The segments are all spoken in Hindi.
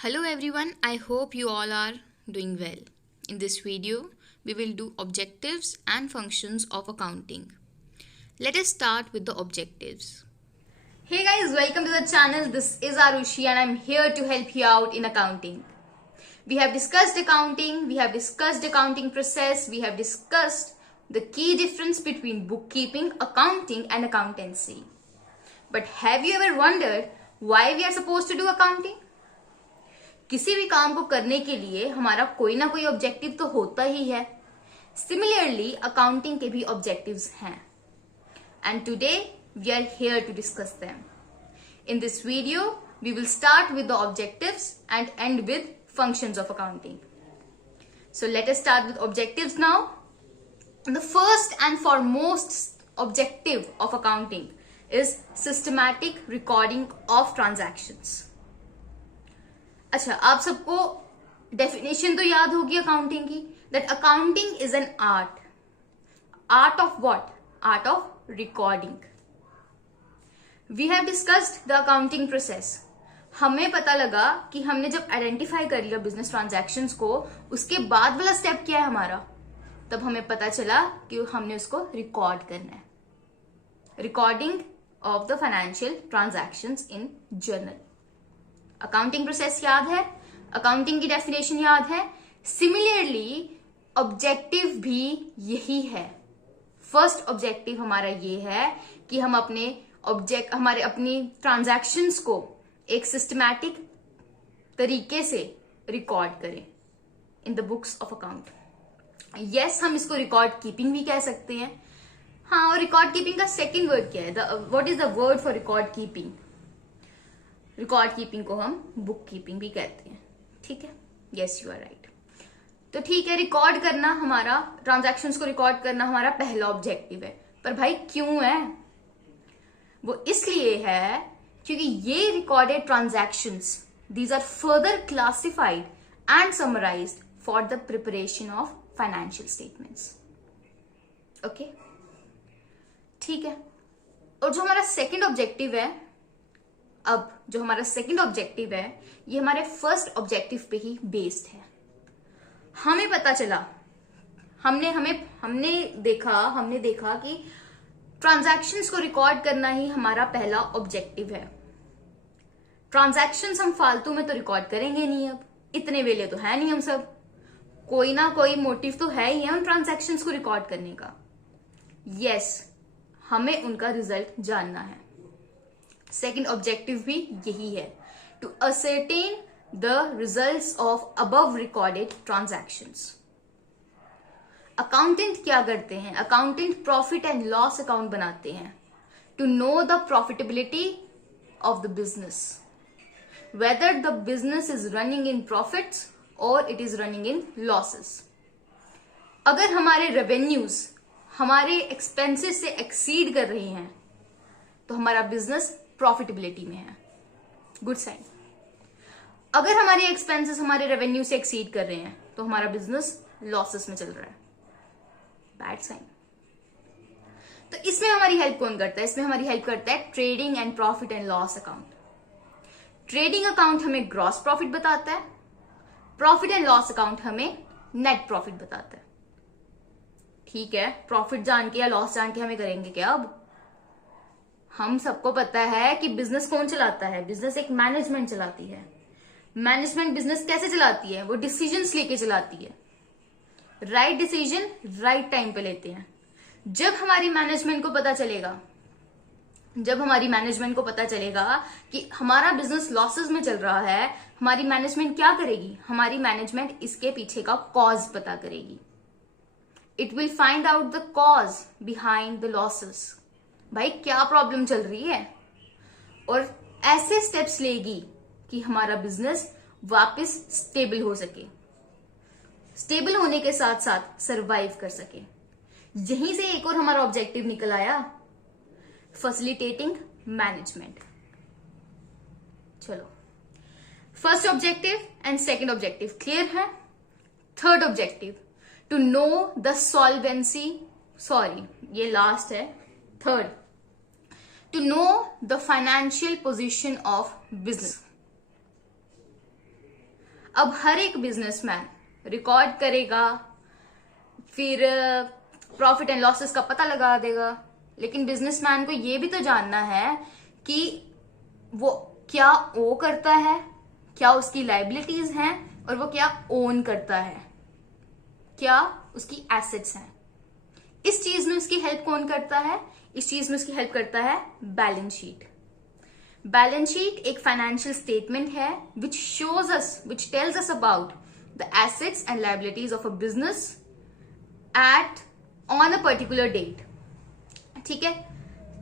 Hello everyone, I hope you all are doing well. In this video, we will do objectives and functions of accounting. Let us start with the objectives. Hey guys, welcome to the channel. This is Arushi and I'm here to help you out in accounting. We have discussed accounting process, we have discussed the key difference between bookkeeping, accounting and accountancy. But have you ever wondered why we are supposed to do accounting? किसी भी काम को करने के लिए हमारा कोई ना कोई ऑब्जेक्टिव तो होता ही है. सिमिलरली अकाउंटिंग के भी ऑब्जेक्टिव्स हैं. And today we are here to discuss them. In this video, we will start with the objectives and end with functions of accounting. So let us start with objectives now. The first and foremost objective of accounting is systematic recording of transactions. अच्छा, आप सबको डेफिनेशन तो याद होगी अकाउंटिंग की. That accounting is an art of what? Art of recording. We have discussed the accounting process. हमें पता लगा कि हमने जब आइडेंटिफाई कर लिया बिजनेस ट्रांजैक्शंस को, उसके बाद वाला स्टेप क्या है हमारा, तब हमें पता चला कि हमने उसको रिकॉर्ड करना है. Recording of the financial transactions in journal. Accounting process याद है, अकाउंटिंग की डेफिनेशन याद है. सिमिलरली ऑब्जेक्टिव भी यही है. फर्स्ट ऑब्जेक्टिव हमारा ये है कि हम अपनी ट्रांजैक्शंस को एक सिस्टमैटिक तरीके से रिकॉर्ड करें in the books of account. Yes, हम इसको रिकॉर्ड कीपिंग भी कह सकते हैं. हाँ, और रिकॉर्ड कीपिंग का सेकेंड वर्ड क्या है? What is the word for record keeping? Record keeping को हम बुक कीपिंग भी कहते हैं. ठीक है, यस यू आर राइट. तो ठीक है, रिकॉर्ड करना हमारा, ट्रांजैक्शंस को रिकॉर्ड करना हमारा पहला ऑब्जेक्टिव है. पर भाई क्यों है? वो इसलिए है क्योंकि ये recorded transactions, these are further classified and summarised for the preparation of financial statements. Okay, ठीक है. और जो हमारा सेकेंड ऑब्जेक्टिव है, ये हमारे फर्स्ट ऑब्जेक्टिव पे ही बेस्ड है. हमें पता चला, हमने देखा कि ट्रांजैक्शंस को रिकॉर्ड करना ही हमारा पहला ऑब्जेक्टिव है. ट्रांजैक्शंस हम फालतू में तो रिकॉर्ड करेंगे नहीं. अब इतने वेले तो है नहीं हम सब. कोई ना कोई मोटिव तो है ही है उन ट्रांजैक्शंस को रिकॉर्ड करने का. यस, हमें उनका रिजल्ट जानना है. सेकेंड ऑब्जेक्टिव भी यही है, to ascertain the results of above recorded transactions. Accountant क्या करते हैं? Accountant profit and loss account बनाते हैं to know the profitability of the business, whether the business is running in profits और it is running in losses. अगर हमारे रेवेन्यूज हमारे एक्सपेंसेस से एक्सीड कर रही हैं तो हमारा बिजनेस प्रॉफिटेबिलिटी में है. Good sign. अगर हमारे एक्सपेंसेस हमारे रेवेन्यू से एक्सीड कर रहे हैं तो हमारा बिजनेस लॉसेस में चल रहा है. Bad sign. तो इसमें हमारी हेल्प कौन करता है? इसमें हमारी हेल्प करता है trading and profit and loss account. Trading account हमें ग्रॉस प्रॉफिट बताता है, प्रॉफिट एंड लॉस अकाउंट हमें नेट प्रॉफिट बताता है. ठीक है, प्रॉफिट जान के या लॉस जान के हमें करेंगे क्या? अब हम सबको पता है कि बिजनेस कौन चलाता है. बिजनेस एक मैनेजमेंट चलाती है. मैनेजमेंट बिजनेस कैसे चलाती है? वो डिसीजंस लेके चलाती है. राइट डिसीजन राइट टाइम पे लेते हैं. जब हमारी मैनेजमेंट को पता चलेगा कि हमारा बिजनेस लॉसेस में चल रहा है, हमारी मैनेजमेंट क्या करेगी? हमारी मैनेजमेंट इसके पीछे का कॉज पता करेगी. It will find out the cause behind the losses. भाई क्या प्रॉब्लम चल रही है, और ऐसे स्टेप्स लेगी कि हमारा बिजनेस वापस स्टेबल हो सके, स्टेबल होने के साथ साथ सरवाइव कर सके. यहीं से एक और हमारा ऑब्जेक्टिव निकल आया, फैसिलिटेटिंग मैनेजमेंट. चलो, first objective and second objective clear है. Third objective, to know the solvency, ये लास्ट है. Third, to know the financial position of business. अब हर एक बिजनेसमैन रिकॉर्ड करेगा, फिर प्रॉफिट एंड लॉसेस का पता लगा देगा, लेकिन बिजनेसमैन को ये भी तो जानना है कि वो क्या ओ करता है, क्या उसकी लाइबिलिटीज हैं, और वो क्या ओन करता है, क्या उसकी एसेट्स हैं। इस चीज में उसकी हेल्प कौन करता है? इस चीज में उसकी हेल्प करता है बैलेंस शीट। बैलेंस शीट एक फाइनेंशियल स्टेटमेंट है which tells us about the assets and liabilities of a business on a particular date। ठीक है,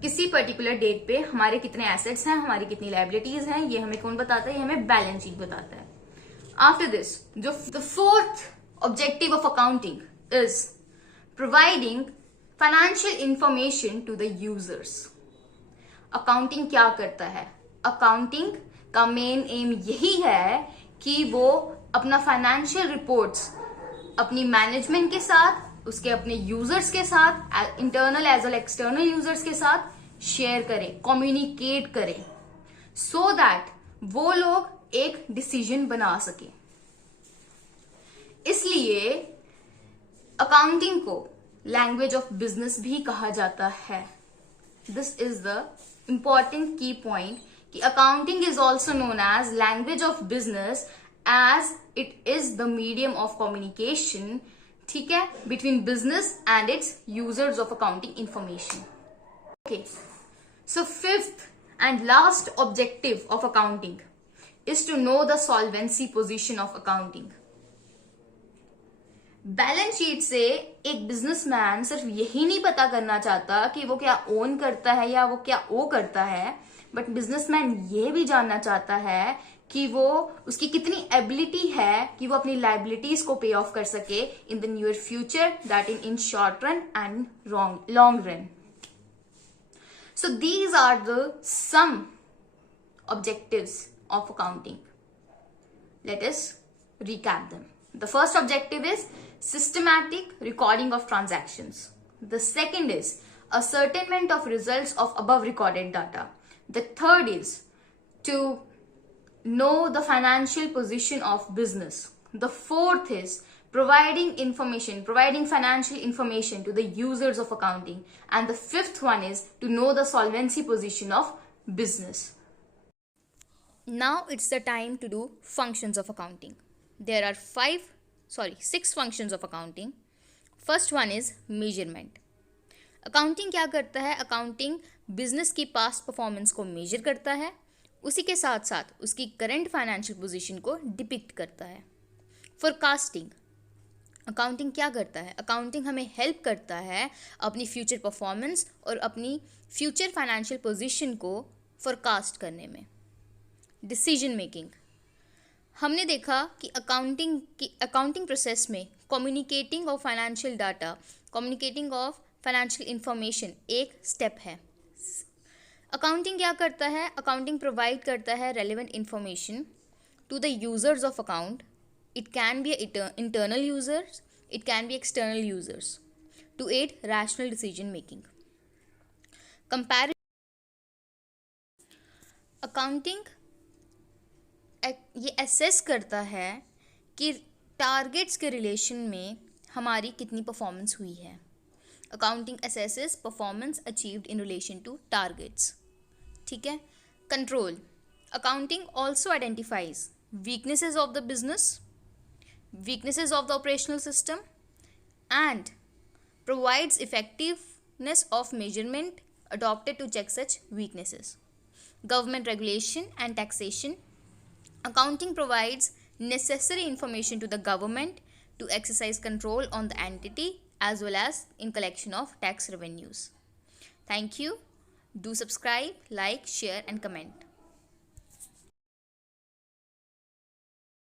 किसी पर्टिकुलर डेट पे हमारे कितने एसेट्स हैं, हमारी कितनी लाइबिलिटीज हैं, ये हमें कौन बताता है? ये हमें बैलेंस शीट बताता है। आफ्टर दिस, जो the fourth objective of accounting is providing financial information to the users. Accounting क्या करता है? अकाउंटिंग का मेन एम यही है कि वो अपना फाइनेंशियल रिपोर्ट्स अपनी मैनेजमेंट के साथ, उसके अपने यूजर्स के साथ, internal as well external users के साथ शेयर करे, कम्युनिकेट करे, सो दैट वो लोग एक डिसीजन बना सके। इसलिए अकाउंटिंग को लैंग्वेज ऑफ बिजनेस भी कहा जाता है। This is the important key point कि accounting is also known as language of business as it is the medium of communication, ठीक है, between business and its users of accounting information. Okay, so fifth and last objective of accounting is to know the solvency position of accounting. Balance sheet से एक बिजनेसमैन सिर्फ यही नहीं पता करना चाहता कि वो क्या ओन करता है या वो क्या ओ करता है, बट बिजनेसमैन ये भी जानना चाहता है कि वो उसकी कितनी एबिलिटी है कि वो अपनी लाइबिलिटीज को पे ऑफ कर सके in the near future, that in short run and long run. So these are the some objectives of accounting. Let us recap them. The first objective is systematic recording of transactions. The second is ascertainment of results of above recorded data. The third is to know the financial position of business. The fourth is providing financial information to the users of accounting. And the fifth one is to know the solvency position of business. Now it's the time to do functions of accounting. There are 6 functions of accounting. First one is measurement. Accounting क्या करता है? अकाउंटिंग बिजनेस की पास्ट परफॉर्मेंस को मेजर करता है, उसी के साथ साथ उसकी करंट फाइनेंशियल पोजीशन को डिपिक्ट करता है। फोरकास्टिंग, अकाउंटिंग क्या करता है? अकाउंटिंग हमें हेल्प करता है अपनी फ्यूचर परफॉर्मेंस और अपनी फ्यूचर फाइनेंशियल पोजीशन को फोरकास्ट करने में। डिसीजन मेकिंग, हमने देखा कि अकाउंटिंग प्रोसेस में communicating of financial data, communicating of financial information एक स्टेप है। अकाउंटिंग क्या करता है? अकाउंटिंग प्रोवाइड करता है relevant information to the users of account. It can be internal users, it can be external users to aid rational decision making. Accounting ये असेस करता है कि टारगेट्स के रिलेशन में हमारी कितनी परफॉर्मेंस हुई है. Accounting assesses performance achieved in relation to targets. ठीक है. Control, accounting also identifies weaknesses of the business, weaknesses of the operational system, and provides effectiveness of measurement adopted to check such weaknesses. Government regulation and taxation, accounting provides necessary information to the government to exercise control on the entity as well as in collection of tax revenues. Thank you. Do subscribe, like, share and comment.